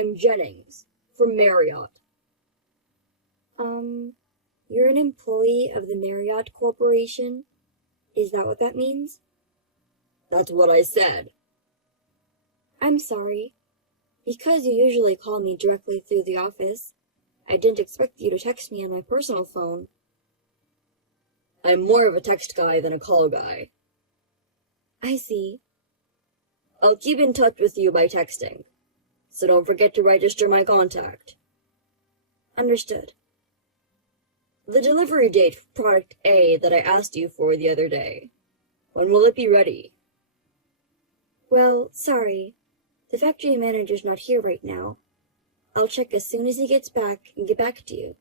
I'm Jennings, from Marriott. You're an employee of the Marriott Corporation? Is that what that means? That's what I said. I'm sorry. Because you usually call me directly through the office, I didn't expect you to text me on my personal phone. I'm more of a text guy than a call guy. I see. I'll keep in touch with you by texting, so don't forget to register my contact. Understood. The delivery date for product A that I asked you for the other day. When will it be ready? Well, sorry. The factory manager's not here right now. I'll check as soon as he gets back and get back to you.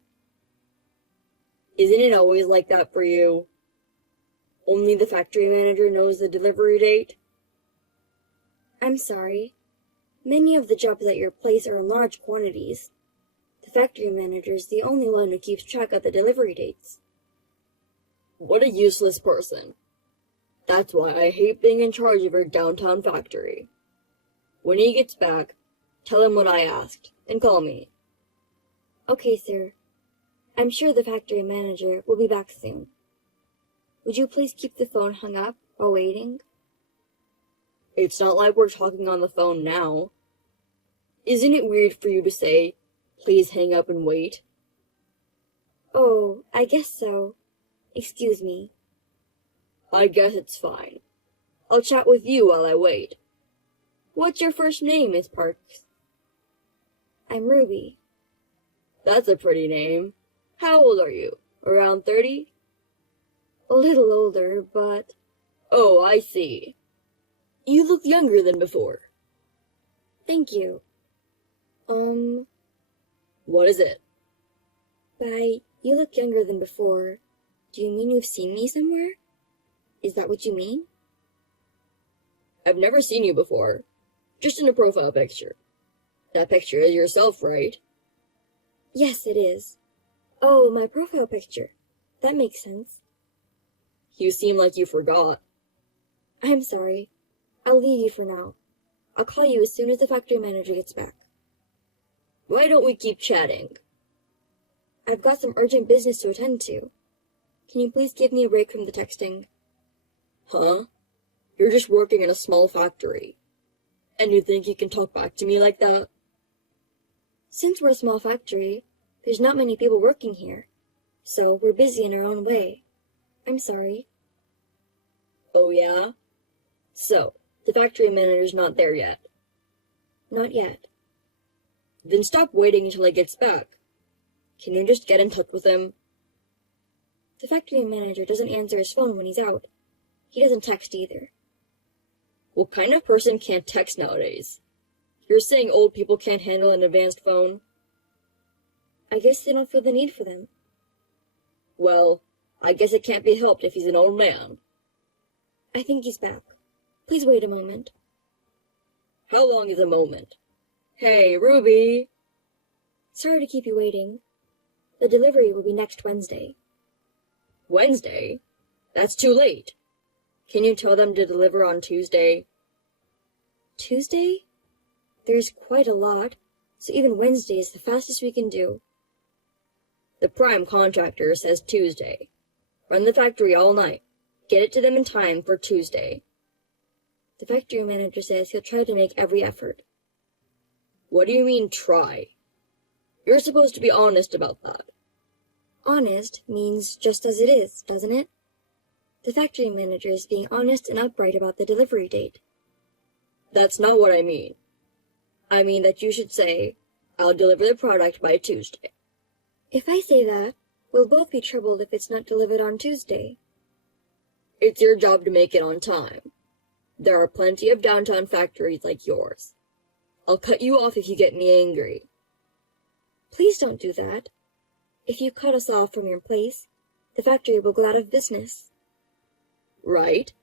Isn't it always like that for you? Only the factory manager knows the delivery date? I'm sorry. Many of the jobs at your place are in large quantities. The factory manager's the only one who keeps track of the delivery dates. What a useless person. That's why I hate being in charge of your downtown factory. When he gets back, tell him what I asked, and call me. Okay, sir. I'm sure the factory manager will be back soon. Would you please keep the phone hung up while waiting? It's not like we're talking on the phone now. Isn't it weird for you to say, please hang up and wait? Oh, I guess so. Excuse me. I guess it's fine. I'll chat with you while I wait. What's your first name, Miss Parks? I'm Ruby. That's a pretty name. How old are you? Around 30? A little older, but... Oh, I see. You look younger than before. Thank you. What is it? By you look younger than before, do you mean you've seen me somewhere? Is that what you mean? I've never seen you before. Just in a profile picture. That picture is yourself, right? Yes, it is. Oh, my profile picture. That makes sense. You seem like you forgot. I'm sorry. I'll leave you for now. I'll call you as soon as the factory manager gets back. Why don't we keep chatting? I've got some urgent business to attend to. Can you please give me a break from the texting? Huh? You're just working in a small factory. And you think you can talk back to me like that? Since we're a small factory, there's not many people working here. So we're busy in our own way. I'm sorry. Oh, yeah? So, the factory manager's not there yet? Not yet. Then stop waiting until he gets back. Can you just get in touch with him? The factory manager doesn't answer his phone when he's out. He doesn't text either. What kind of person can't text nowadays? You're saying old people can't handle an advanced phone? I guess they don't feel the need for them. Well, I guess it can't be helped if he's an old man. I think he's back. Please wait a moment. How long is a moment? Hey, Ruby! Sorry to keep you waiting. The delivery will be next Wednesday. Wednesday? That's too late. Can you tell them to deliver on Tuesday? Tuesday? There's quite a lot, so even Wednesday is the fastest we can do. The prime contractor says Tuesday. Run the factory all night. Get it to them in time for Tuesday. The factory manager says he'll try to make every effort. What do you mean, try? You're supposed to be honest about that. Honest means just as it is, doesn't it? The factory manager is being honest and upright about the delivery date. That's not what I mean. I mean that you should say, I'll deliver the product by Tuesday. If I say that, we'll both be troubled if it's not delivered on Tuesday. It's your job to make it on time. There are plenty of downtown factories like yours. I'll cut you off if you get me angry. Please don't do that. If you cut us off from your place, the factory will go out of business. Right?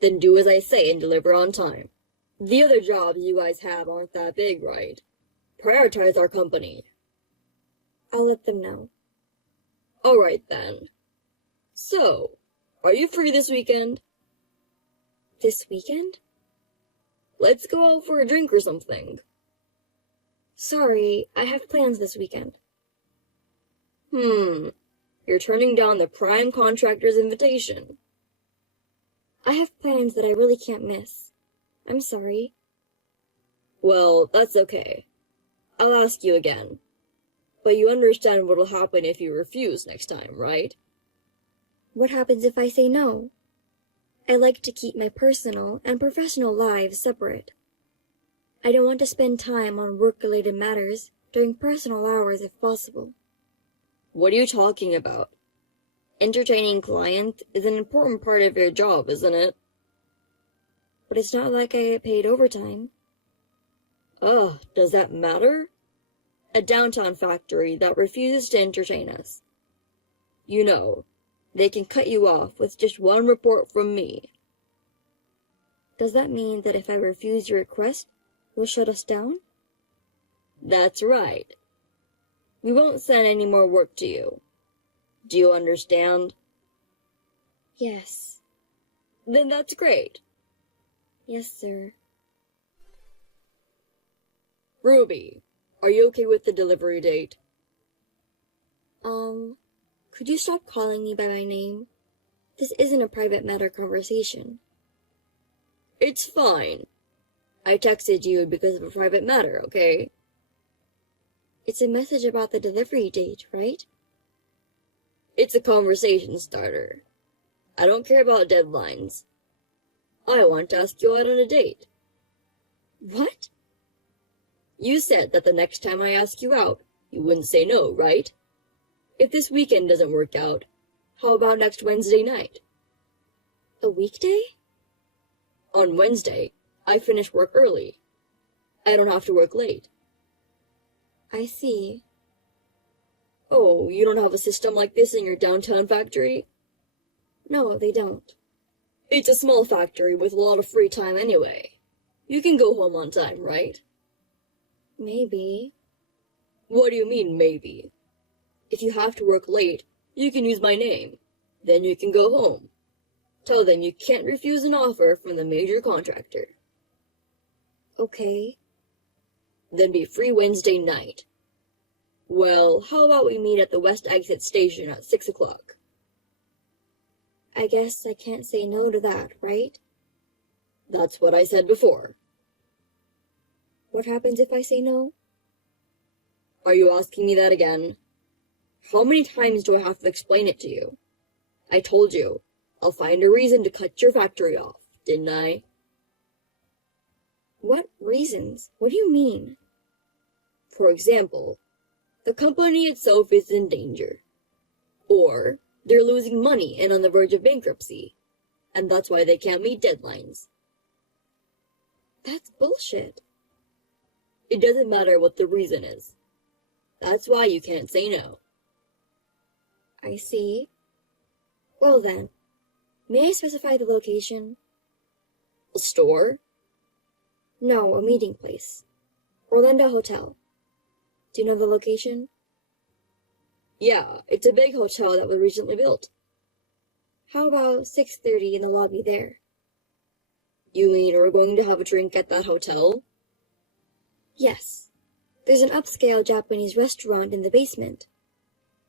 Then do as I say and deliver on time. The other jobs you guys have aren't that big, right? Prioritize our company. I'll let them know. All right, then. So, are you free this weekend? This weekend? Let's go out for a drink or something. Sorry, I have plans this weekend. You're turning down the prime contractor's invitation. I have plans that I really can't miss. I'm sorry. Well, that's okay. I'll ask you again. But you understand what'll happen if you refuse next time, right? What happens if I say no? I like to keep my personal and professional lives separate. I don't want to spend time on work-related matters during personal hours if possible. What are you talking about? Entertaining clients is an important part of your job, isn't it? But it's not like I get paid overtime. Ugh, does that matter? A downtown factory that refuses to entertain us. You know, they can cut you off with just one report from me. Does that mean that if I refuse your request, you'll shut us down? That's right. We won't send any more work to you. Do you understand? Yes. Then that's great. Yes, sir. Ruby, are you okay with the delivery date? Could you stop calling me by my name? This isn't a private matter conversation. It's fine. I texted you because of a private matter, okay? It's a message about the delivery date, right? It's a conversation starter. I don't care about deadlines. I want to ask you out on a date. What? You said that the next time I ask you out, you wouldn't say no, right? If this weekend doesn't work out, how about next Wednesday night? A weekday? On Wednesday, I finish work early. I don't have to work late. I see. Oh, you don't have a system like this in your downtown factory? No, they don't. It's a small factory with a lot of free time anyway. You can go home on time, right? Maybe. What do you mean, maybe? If you have to work late, you can use my name. Then you can go home. Tell them you can't refuse an offer from the major contractor. Okay. Then be free Wednesday night. Well, how about we meet at the West Exit Station at 6 o'clock? I guess I can't say no to that, right? That's what I said before. What happens if I say no? Are you asking me that again? How many times do I have to explain it to you? I told you, I'll find a reason to cut your factory off, didn't I? What reasons? What do you mean? For example, the company itself is in danger. Or they're losing money and on the verge of bankruptcy, and that's why they can't meet deadlines. That's bullshit. It doesn't matter what the reason is. That's why you can't say no. I see. Well then, may I specify the location? A store? No, a meeting place. Orlando Hotel. Do you know the location? Yeah, it's a big hotel that was recently built. How about 6:30 in the lobby there? You mean we're going to have a drink at that hotel? Yes. There's an upscale Japanese restaurant in the basement.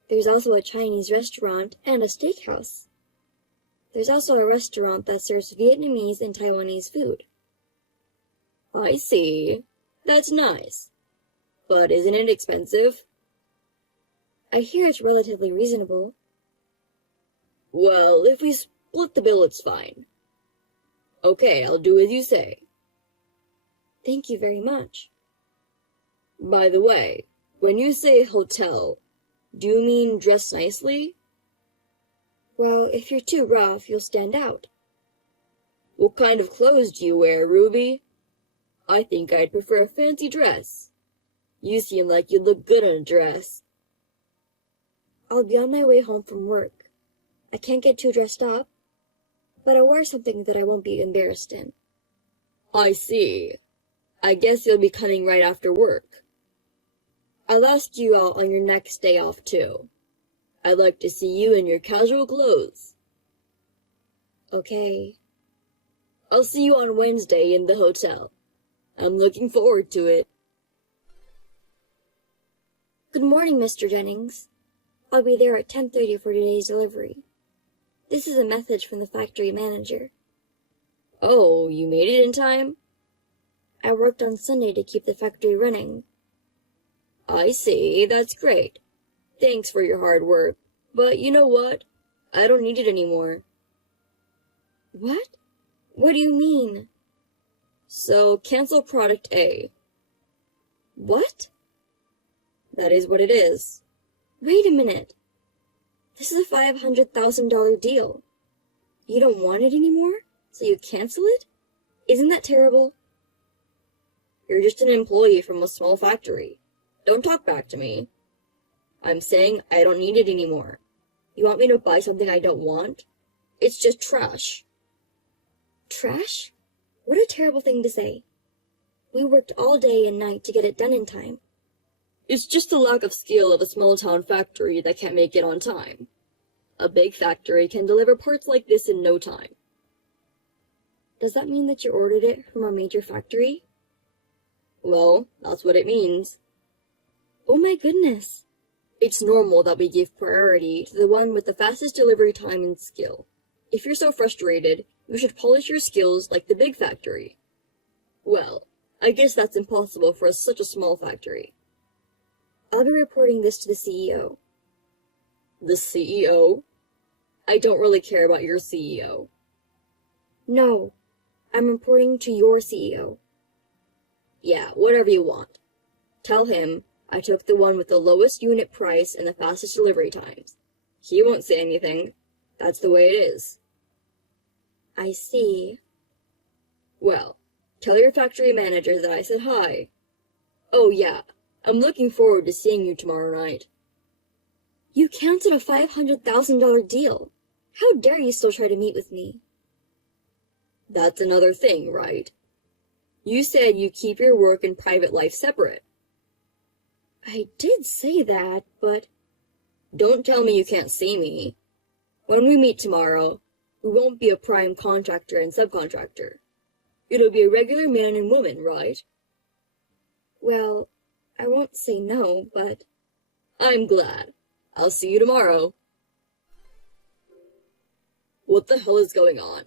There's also a Chinese restaurant and a steakhouse. There's also a restaurant that serves Vietnamese and Taiwanese food. I see. That's nice. But isn't it expensive? I hear it's relatively reasonable. Well, if we split the bill, it's fine. Okay, I'll do as you say. Thank you very much. By the way, when you say hotel, do you mean dress nicely? Well, if you're too rough, you'll stand out. What kind of clothes do you wear, Ruby? I think I'd prefer a fancy dress. You seem like you'd look good in a dress. I'll be on my way home from work. I can't get too dressed up, but I'll wear something that I won't be embarrassed in. I see. I guess you'll be coming right after work. I'll ask you out on your next day off, too. I'd like to see you in your casual clothes. Okay. I'll see you on Wednesday in the hotel. I'm looking forward to it. Good morning, Mr. Jennings. I'll be there at 10:30 for today's delivery. This is a message from the factory manager. Oh, you made it in time? I worked on Sunday to keep the factory running. I see, that's great. Thanks for your hard work. But you know what? I don't need it anymore. What? What do you mean? So, cancel product A. What? That is what it is. Wait a minute. This is a $500,000 deal. You don't want it anymore, so you cancel it? Isn't that terrible? You're just an employee from a small factory. Don't talk back to me. I'm saying I don't need it anymore. You want me to buy something I don't want? It's just trash. Trash? What a terrible thing to say. We worked all day and night to get it done in time. It's just the lack of skill of a small-town factory that can't make it on time. A big factory can deliver parts like this in no time. Does that mean that you ordered it from a major factory? Well, that's what it means. Oh my goodness. It's normal that we give priority to the one with the fastest delivery time and skill. If you're so frustrated, you should polish your skills like the big factory. Well, I guess that's impossible for such a small factory. I'll be reporting this to the CEO. The CEO? I don't really care about your CEO. No, I'm reporting to your CEO. Yeah, whatever you want. Tell him I took the one with the lowest unit price and the fastest delivery times. He won't say anything. That's the way it is. I see. Well, tell your factory manager that I said hi. Oh yeah, I'm looking forward to seeing you tomorrow night. You canceled a $500,000 deal. How dare you still try to meet with me? That's another thing, right? You said you keep your work and private life separate. I did say that, but... Don't tell me you can't see me. When we meet tomorrow, we won't be a prime contractor and subcontractor. It'll be a regular man and woman, right? Well, I won't say no, but... I'm glad. I'll see you tomorrow. What the hell is going on?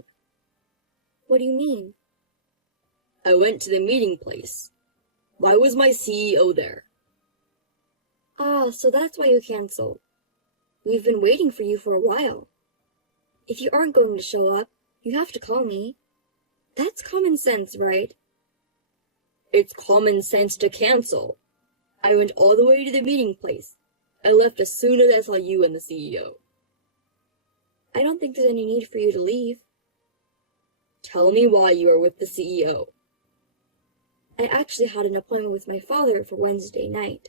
What do you mean? I went to the meeting place. Why was my CEO there? Ah, so that's why you canceled. We've been waiting for you for a while. If you aren't going to show up, you have to call me. That's common sense, right? It's common sense to cancel. I went all the way to the meeting place. I left as soon as I saw you and the CEO. I don't think there's any need for you to leave. Tell me why you are with the CEO. I actually had an appointment with my father for Wednesday night.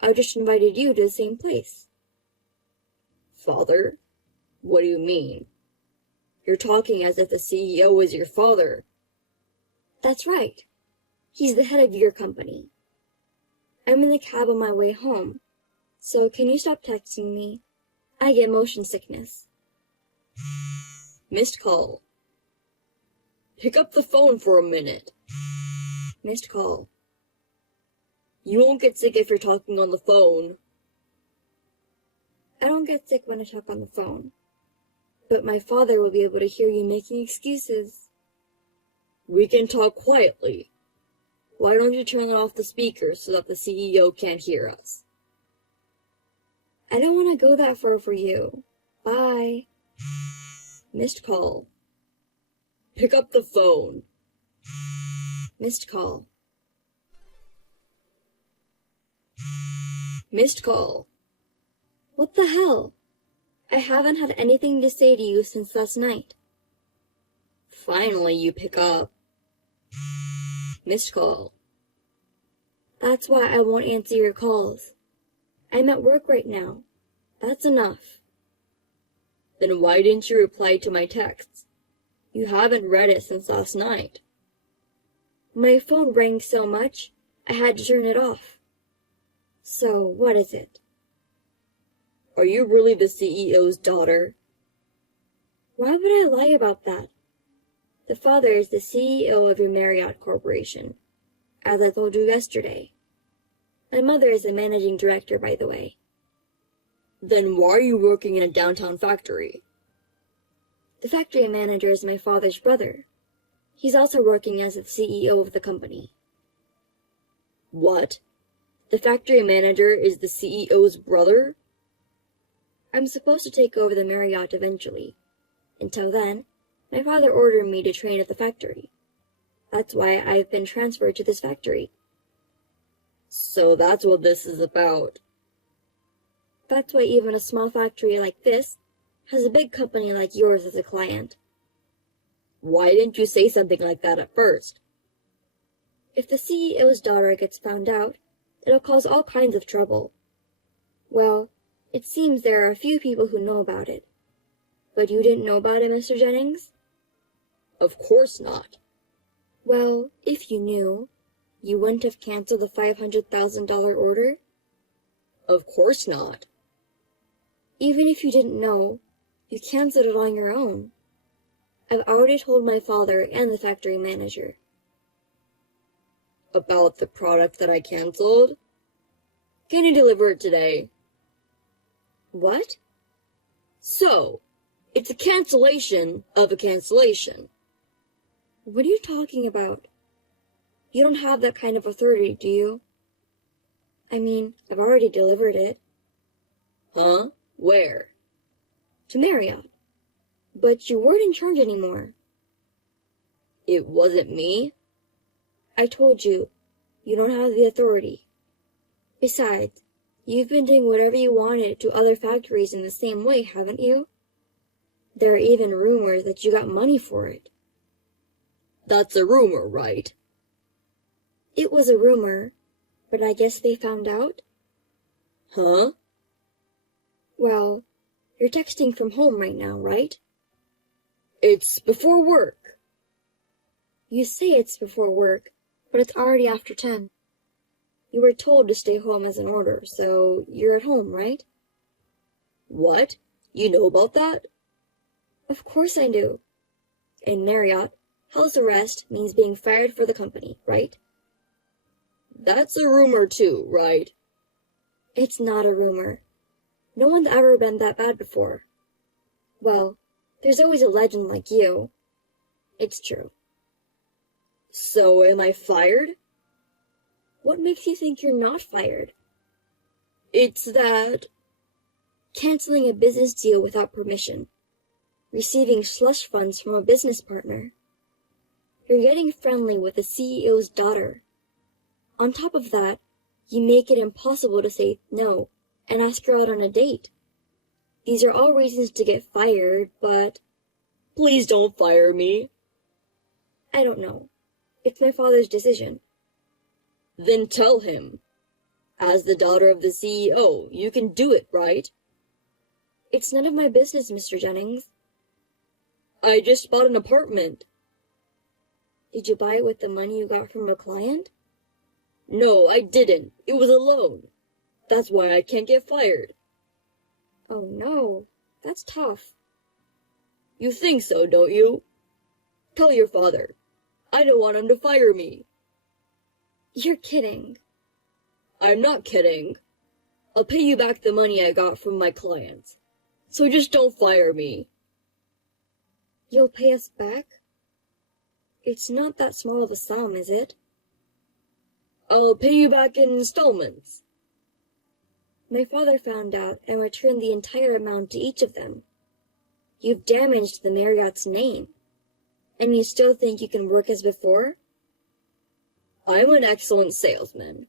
I just invited you to the same place. Father? What do you mean? You're talking as if the CEO is your father. That's right. He's the head of your company. I'm in the cab on my way home, so can you stop texting me? I get motion sickness. Missed call. Pick up the phone for a minute. Missed call. You won't get sick if you're talking on the phone. I don't get sick when I talk on the phone. But my father will be able to hear you making excuses. We can talk quietly. Why don't you turn off the speaker so that the CEO can't hear us? I don't want to go that far for you. Bye. Missed call. Pick up the phone. Missed call. Missed call. What the hell? I haven't had anything to say to you since last night. Finally, you pick up. Missed call. That's why I won't answer your calls. I'm at work right now. That's enough. Then why didn't you reply to my texts? You haven't read it since last night. My phone rang so much, I had to turn it off. So, what is it? Are you really the CEO's daughter? Why would I lie about that? The father is the CEO of your Marriott Corporation, as I told you yesterday. My mother is a managing director, by the way. Then why are you working in a downtown factory? The factory manager is my father's brother. He's also working as the CEO of the company. What? The factory manager is the CEO's brother? I'm supposed to take over the Marriott eventually. Until then, my father ordered me to train at the factory. That's why I've been transferred to this factory. So that's what this is about. That's why even a small factory like this has a big company like yours as a client. Why didn't you say something like that at first? If the CEO's daughter gets found out, it'll cause all kinds of trouble. Well, it seems there are a few people who know about it. But you didn't know about it, Mr. Jennings? Of course not. Well, if you knew, you wouldn't have canceled the $500,000 order? Of course not. Even if you didn't know, you canceled it on your own. I've already told my father and the factory manager. About the product that I canceled? Can you deliver it today? What? So, it's a cancellation of a cancellation. What are you talking about? You don't have that kind of authority, do you? I mean, I've already delivered it. Huh? Where? To Marriott. But you weren't in charge anymore. It wasn't me? I told you, you don't have the authority. Besides, you've been doing whatever you wanted to other factories in the same way, haven't you? There are even rumors that you got money for it. That's a rumor, right? It was a rumor, but I guess they found out? Huh? Well, you're texting from home right now, right? It's before work. You say it's before work, but it's already after 10. You were told to stay home as an order, so you're at home, right? What? You know about that? Of course I do. In Marriott, house arrest means being fired for the company, right? That's a rumor too, right? It's not a rumor. No one's ever been that bad before. Well, there's always a legend like you. It's true. So am I fired? What makes you think you're not fired? It's that... Canceling a business deal without permission. Receiving slush funds from a business partner. You're getting friendly with the CEO's daughter. On top of that, you make it impossible to say no and ask her out on a date. These are all reasons to get fired, but... Please don't fire me. I don't know. It's my father's decision. Then tell him. As the daughter of the CEO, you can do it, right? It's none of my business, Mr. Jennings. I just bought an apartment. Did you buy it with the money you got from a client? No, I didn't. It was a loan. That's why I can't get fired. Oh no, that's tough. You think so, don't you? Tell your father. I don't want him to fire me. You're kidding. I'm not kidding. I'll pay you back the money I got from my clients. So just don't fire me. You'll pay us back? It's not that small of a sum, is it? I'll pay you back in installments. My father found out and returned the entire amount to each of them. You've damaged the Marriott's name. And you still think you can work as before? I'm an excellent salesman.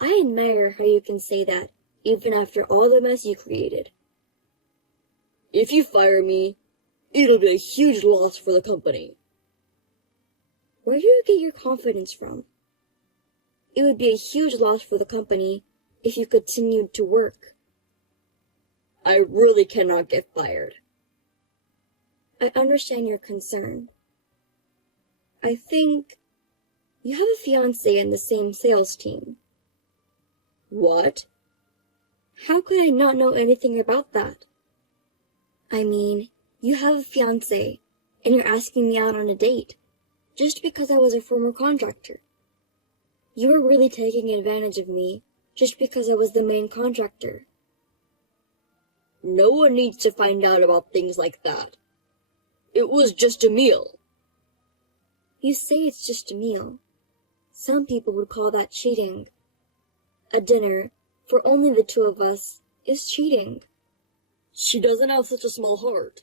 I admire how you can say that, even after all the mess you created. If you fire me, it'll be a huge loss for the company. Where do you get your confidence from? It would be a huge loss for the company if you continued to work. I really cannot get fired. I understand your concern. I think you have a fiancé in the same sales team. What? How could I not know anything about that? I mean, you have a fiancé, and you're asking me out on a date, just because I was a former contractor. You were really taking advantage of me just because I was the main contractor. No one needs to find out about things like that. It was just a meal. You say it's just a meal. Some people would call that cheating. A dinner, for only the two of us, is cheating. She doesn't have such a small heart.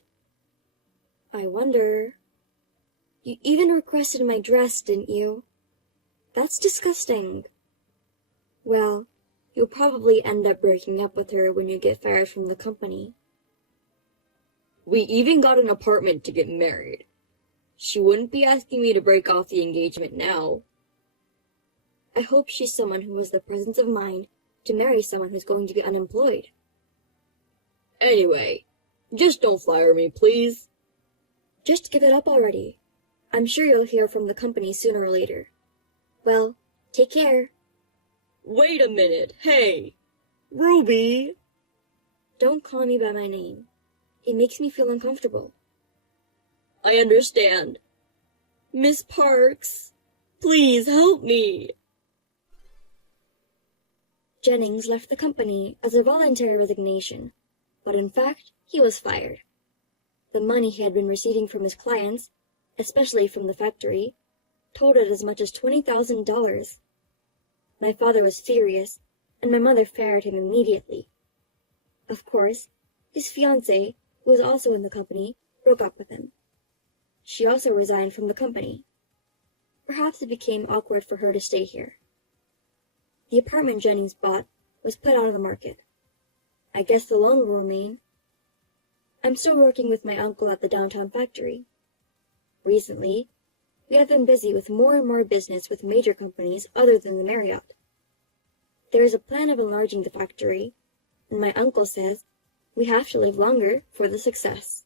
I wonder. You even requested my dress, didn't you? That's disgusting. Well, you'll probably end up breaking up with her when you get fired from the company. We even got an apartment to get married. She wouldn't be asking me to break off the engagement now. I hope she's someone who has the presence of mind to marry someone who's going to be unemployed. Anyway, just don't fire me, please. Just give it up already. I'm sure you'll hear from the company sooner or later. Well, take care. Wait a minute, hey! Ruby! Don't call me by my name. It makes me feel uncomfortable. I understand. Miss Parks, please help me. Jennings left the company as a voluntary resignation, but in fact, he was fired. The money he had been receiving from his clients, especially from the factory, totaled as much as $20,000. My father was furious, and my mother fired him immediately. Of course, his fiancée, who was also in the company, broke up with him. She also resigned from the company. Perhaps it became awkward for her to stay here. The apartment Jennings bought was put out of the market. I guess the loan will remain. I'm still working with my uncle at the downtown factory. Recently, we have been busy with more and more business with major companies other than the Marriott. There is a plan of enlarging the factory, and my uncle says we have to live longer for the success.